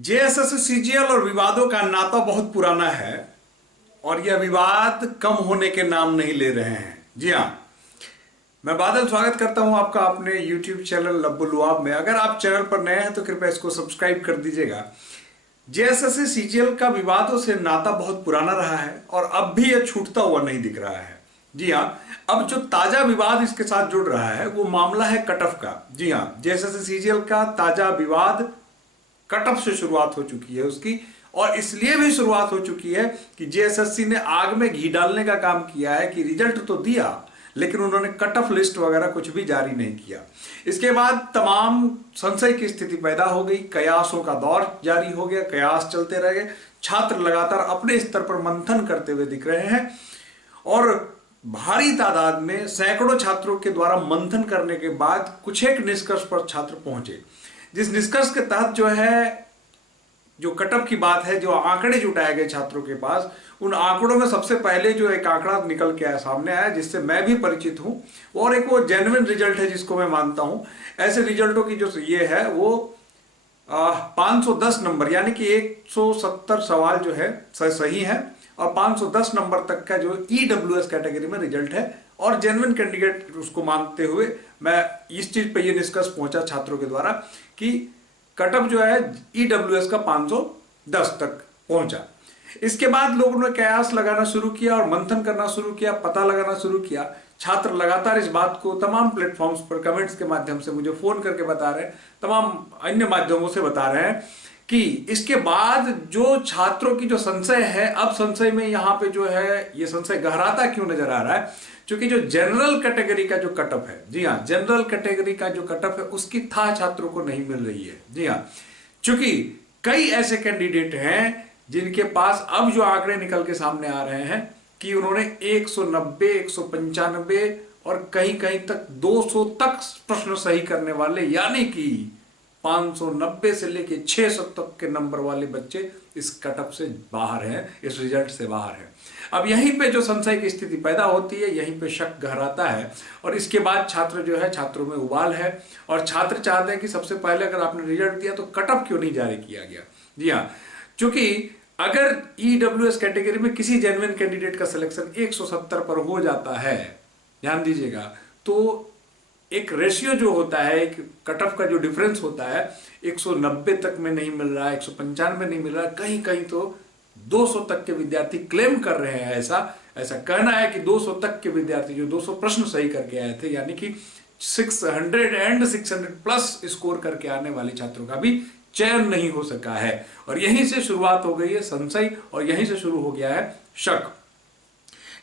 JSSC CGL और विवादों का नाता बहुत पुराना है और यह विवाद कम होने के नाम नहीं ले रहे हैं। जी हाँ, मैं बादल स्वागत करता हूं आपका अपने YouTube चैनल लब्बू लुआब में। अगर आप चैनल पर नए हैं तो कृपया इसको सब्सक्राइब कर दीजिएगा। जेएसएससी सीजीएल का विवादों से नाता बहुत पुराना रहा है और अब भी यह छूटता हुआ नहीं दिख रहा है। जी हाँ, अब जो ताजा विवाद इसके साथ जुड़ रहा है वो मामला है कट ऑफ का। जी हाँ, जेएसएससी सीजीएल का ताजा विवाद कट ऑफ से शुरुआत हो चुकी है उसकी, और इसलिए भी शुरुआत हो चुकी है कि जेएसएससी ने आग में घी डालने का काम किया है कि रिजल्ट तो दिया लेकिन उन्होंने कट ऑफ लिस्ट वगैरह कुछ भी जारी नहीं किया। इसके बाद तमाम संशय की स्थिति पैदा हो गई, कयासों का दौर जारी हो गया, कयास चलते रह गए। छात्र लगातार अपने स्तर पर मंथन करते हुए दिख रहे हैं और भारी तादाद में सैकड़ों छात्रों के द्वारा मंथन करने के बाद कुछ एक निष्कर्ष पर छात्र पहुंचे, जिस निष्कर्ष के तहत जो कट ऑफ की बात है, जो आंकड़े जुटाए गए छात्रों के पास, उन आंकड़ों में सबसे पहले जो एक आंकड़ा निकल के आया सामने आया जिससे मैं भी परिचित हूं, और एक वो जेन्युइन रिजल्ट है जिसको मैं मानता हूं। ऐसे रिजल्टों की जो ये है वो 510 नंबर यानी कि 170 सवाल जो है सही है और 510 नंबर तक का जो ईडब्ल्यूएस कैटेगरी में रिजल्ट है, और जेन्युइन कैंडिडेट उसको मानते हुए मैं इस चीज पे ये निष्कर्ष पहुंचा छात्रों के द्वारा कि कट ऑफ जो है ईडब्ल्यूएस का 510 तक पहुंचा। इसके बाद लोगों ने कयास लगाना शुरू किया और मंथन करना शुरू किया, पता लगाना शुरू किया। छात्र लगातार इस बात को तमाम प्लेटफॉर्म्स पर कमेंट्स के माध्यम से मुझे फोन करके बता रहे हैं, तमाम अन्य माध्यमों से बता रहे हैं कि इसके बाद जो छात्रों की जो संशय है, अब संशय में यहाँ पे जो है ये संशय गहराता क्यों नजर आ रहा है, क्योंकि जो जनरल कैटेगरी का जो कट ऑफ है, जी हाँ, जनरल कैटेगरी का जो कट ऑफ है उसकी था छात्रों को नहीं मिल रही है। जी हाँ, क्योंकि कई ऐसे कैंडिडेट हैं जिनके पास अब जो आंकड़े निकल के सामने आ रहे हैं कि उन्होंने 190, 195 और कहीं कहीं तक 200 तक प्रश्न सही करने वाले, यानी कि 590 से लेके 600 तक के नंबर वाले बच्चे इस कट ऑफ से बाहर हैं, इस रिजल्ट से बाहर हैं। अब यहीं पे जो संशय की स्थिति पैदा होती है, यहीं पे शक गहराता है और इसके बाद छात्र जो है, छात्रों में उबाल है और छात्र चाहते हैं कि सबसे पहले अगर आपने रिजल्ट दिया तो कट ऑफ क्यों नहीं जारी किया गया। जी हाँ, क्योंकि अगर ईडब्ल्यूएस कैटेगरी में किसी जेन्युइन कैंडिडेट का सिलेक्शन 170 पर हो जाता है, ध्यान दीजिएगा, तो एक रेशियो जो होता है, एक कट ऑफ का जो डिफरेंस होता है, 190 तक में नहीं मिल रहा है, 195 नहीं मिल रहा है, कहीं कहीं तो 200 तक के विद्यार्थी क्लेम कर रहे हैं। ऐसा कहना है कि 200 तक के विद्यार्थी जो 200 प्रश्न सही करके आए थे, यानी कि 600 एंड 600 प्लस स्कोर करके आने वाले छात्रों का भी चयन नहीं हो सका है, और यहीं से शुरुआत हो गई है संशय और यहीं से शुरू हो गया है शक।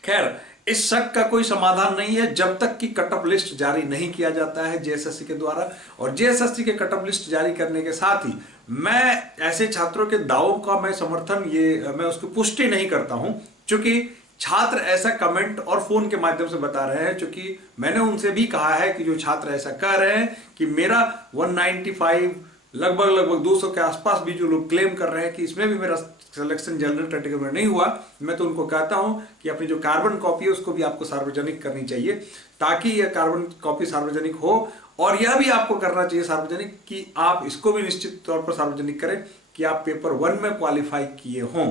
खैर, इस शक का कोई समाधान नहीं है जब तक कि कट ऑफ लिस्ट जारी नहीं किया जाता है जेएसएससी के द्वारा, और जेएसएससी के कट ऑफ लिस्ट जारी करने के साथ ही मैं ऐसे छात्रों के दावों का मैं उसकी पुष्टि नहीं करता हूं, क्योंकि छात्र ऐसा कमेंट और फोन के माध्यम से बता रहे हैं। क्योंकि मैंने उनसे भी कहा है कि जो छात्र ऐसा कह रहे हैं कि मेरा 195 लगभग 200 के आसपास भी जो लोग क्लेम कर रहे हैं कि इसमें भी मेरा सिलेक्शन जनरल कैटेगरी में नहीं हुआ, मैं तो उनको कहता हूं कि अपनी जो कार्बन कॉपी है उसको भी आपको सार्वजनिक करनी चाहिए, ताकि यह कार्बन कॉपी सार्वजनिक हो। और यह भी आपको करना चाहिए सार्वजनिक कि आप इसको भी निश्चित तौर पर सार्वजनिक करें कि आप पेपर 1 में क्वालिफाई किए हों।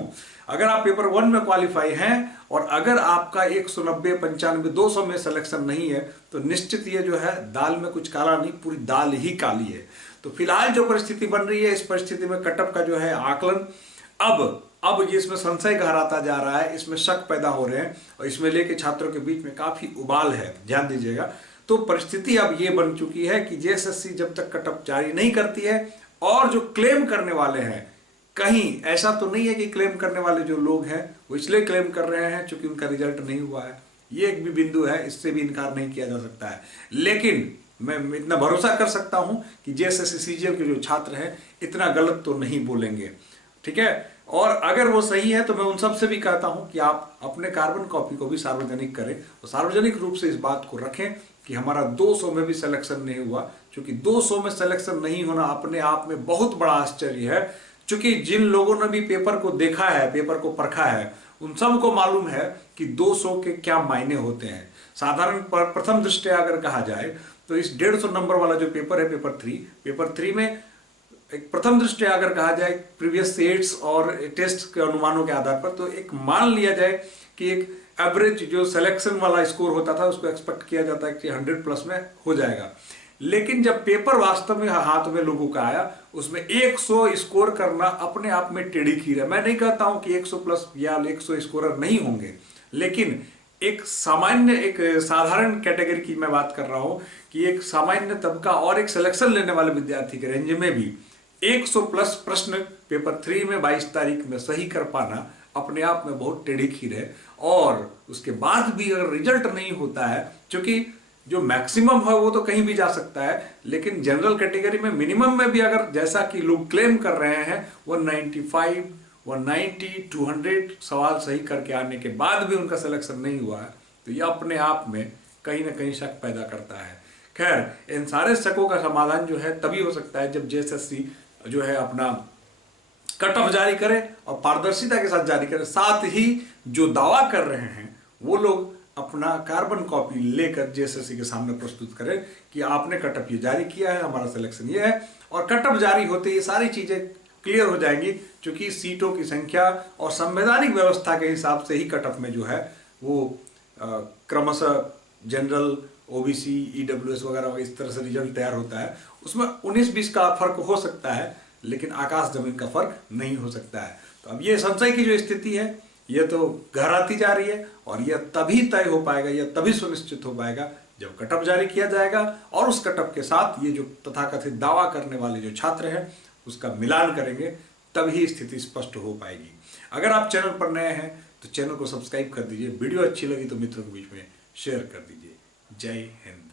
अगर आप पेपर 1 में क्वालिफाई हैं और अगर आपका 190, 95, 200 में सिलेक्शन नहीं है तो निश्चित ये जो है दाल में कुछ काला नहीं, पूरी दाल ही काली है। तो फिलहाल जो परिस्थिति बन रही है, इस परिस्थिति में कट ऑफ का जो है आकलन अब ये इसमें संशय गहराता जा रहा है, इसमें शक पैदा हो रहे हैं और इसमें लेके छात्रों के बीच में काफी उबाल है, ध्यान दीजिएगा। तो परिस्थिति अब ये बन चुकी है कि जेएसएससी जब तक कट ऑफ जारी नहीं करती है, और जो क्लेम करने वाले हैं, कहीं ऐसा तो नहीं है कि क्लेम करने वाले जो लोग हैं वो इसलिए क्लेम कर रहे हैं क्योंकि उनका रिजल्ट नहीं हुआ है, ये एक भी बिंदु है, इससे भी इनकार नहीं किया जा सकता है। लेकिन मैं इतना भरोसा कर सकता हूं कि जेएसएससी सीजीएल के जो छात्र हैं इतना गलत तो नहीं बोलेंगे, ठीक है। और अगर वो सही है तो मैं उन सब से भी कहता हूं कि आप अपने कार्बन कॉपी को भी सार्वजनिक करें और सार्वजनिक रूप से इस बात को रखें कि हमारा 200 में भी सिलेक्शन नहीं हुआ, क्योंकि 200 में सिलेक्शन नहीं होना अपने आप में बहुत बड़ा आश्चर्य है। क्योंकि जिन लोगों ने भी पेपर को देखा है, पेपर को परखा है, उन सबको मालूम है कि 200 के क्या मायने होते हैं। साधारण प्रथम दृष्टया अगर कहा जाए तो इस 150 नंबर वाला जो पेपर है, पेपर 3 में एक प्रथम दृष्टया अगर कहा जाए प्रीवियस सेट्स और टेस्ट के अनुमानों के आधार पर, तो एक मान लिया जाए कि एक एवरेज जो सिलेक्शन वाला स्कोर होता था उसको एक्सपेक्ट किया जाता है कि 100 प्लस में हो जाएगा। लेकिन जब पेपर वास्तव में हाथ में लोगों का आया, उसमें 100 स्कोर करना अपने आप में टेढ़ी खीर है। मैं नहीं कहता हूं कि 100 प्लस या 100 स्कोरर नहीं होंगे, लेकिन एक सामान्य, एक साधारण कैटेगरी की मैं बात कर रहा हूं कि एक सामान्य तबका और एक सिलेक्शन लेने वाले विद्यार्थी के रेंज में भी 100 प्लस प्रश्न पेपर 3 में 22 तारीख में सही कर पाना अपने आप में बहुत टेढ़ी खीर है। और उसके बाद भी अगर रिजल्ट नहीं होता है, क्योंकि जो मैक्सिमम है वो तो कहीं भी जा सकता है, लेकिन जनरल कैटेगरी में मिनिमम में भी अगर जैसा कि लोग क्लेम कर रहे हैं 195, 190, 200 सवाल सही करके आने के बाद भी उनका सिलेक्शन नहीं हुआ है, तो यह अपने आप में कहीं ना कहीं शक पैदा करता है। खैर, इन सारे शकों का समाधान जो है तभी हो सकता है जब जेएसएससी जो है अपना कट ऑफ जारी करे और पारदर्शिता के साथ जारी करे। साथ ही जो दावा कर रहे हैं वो लोग अपना कार्बन कॉपी लेकर जेएसएससी के सामने प्रस्तुत करें कि आपने कट ऑफ ये जारी किया है, हमारा सिलेक्शन ये है। और कट ऑफ जारी होते ये सारी चीजें क्लियर हो जाएंगी, क्योंकि सीटों की संख्या और संवैधानिक व्यवस्था के हिसाब से ही कट ऑफ में जो है वो क्रमशः जनरल, ओबीसी, ईडब्ल्यूएस वगैरह इस तरह से रिजल्ट तैयार होता है। उसमें 19-20 का फर्क हो सकता है, लेकिन आकाश जमीन का फर्क नहीं हो सकता है। तो अब ये संशय की जो स्थिति है ये तो गहराती जा रही है, और यह तभी तय हो पाएगा, यह तभी सुनिश्चित हो पाएगा जब कटअप जारी किया जाएगा और उस कटअप के साथ ये जो तथाकथित दावा करने वाले जो छात्र हैं उसका मिलान करेंगे, तभी स्थिति स्पष्ट हो पाएगी। अगर आप चैनल पर नए हैं तो चैनल को सब्सक्राइब कर दीजिए, वीडियो अच्छी लगी तो मित्रों के बीच में शेयर कर दीजिए। जय हिंद।